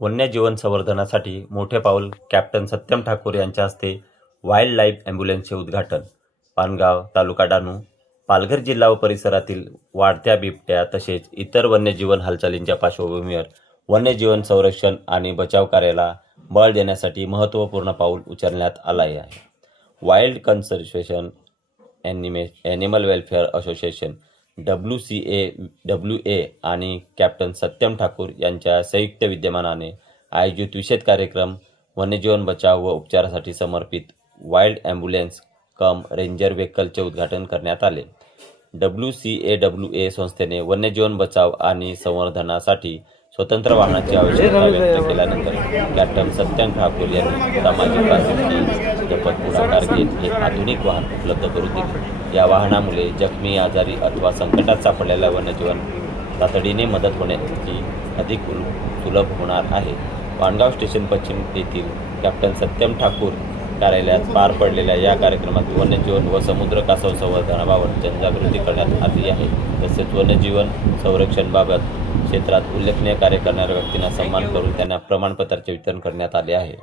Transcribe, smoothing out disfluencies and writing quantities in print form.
वन्यजीवन संवर्धनासाठी मोठे पाऊल कॅप्टन सत्यम ठाकूर यांच्या हस्ते वाईल्ड लाईफ ॲम्ब्युलन्सचे उद्घाटन. पानगाव, तालुका डहाणू, पालघर जिल्हा व परिसरातील वाढत्या बिबट्या तसेच इतर वन्यजीवन हालचालींच्या पार्श्वभूमीवर वन्यजीवन संरक्षण आणि बचाव कार्याला बळ देण्यासाठी महत्त्वपूर्ण पाऊल उचलण्यात आले आहे. Wild conservation animal welfare association WCAWA आणि कॅप्टन सत्यम ठाकूर यांच्या संयुक्त विद्यमानाने आयोजित विशेष कार्यक्रम वन्यजीवन बचाव व उपचारासाठी समर्पित वाईल्ड ॲम्ब्युलन्स कम रेंजर व्हेकलचे उद्घाटन करण्यात आले. WCAWA संस्थेने वन्यजीवन बचाव आणि संवर्धनासाठी स्वतंत्र वाहनाची आवश्यकता व्यक्त केल्यानंतर कॅप्टन सत्यम ठाकूर यांनी सामाजिक बांधिलकी जपत पुढाकार घेत एक आधुनिक वाहन उपलब्ध करून दिले. या वाहनामुळे जखमी, आजारी अथवा संकटात सापडलेल्या वन्यजीवन तातडीने मदत होण्याची अधिक सुलभ होणार आहे. पानगाव स्टेशन पश्चिम येथील कॅप्टन सत्यम ठाकूर कार्यालयात पार पडलेल्या या कार्यक्रमात वन्यजीवन व समुद्र कासव संवर्धनाबाबत जनजागृती करण्यात आली आहे. तसेच वन्यजीवन संरक्षणाबाबत क्षेत्रात उल्लेखनीय कार्य करणाऱ्या व्यक्तींना सन्मान करून त्यांना प्रमाणपत्राचे वितरण करण्यात आले आहे.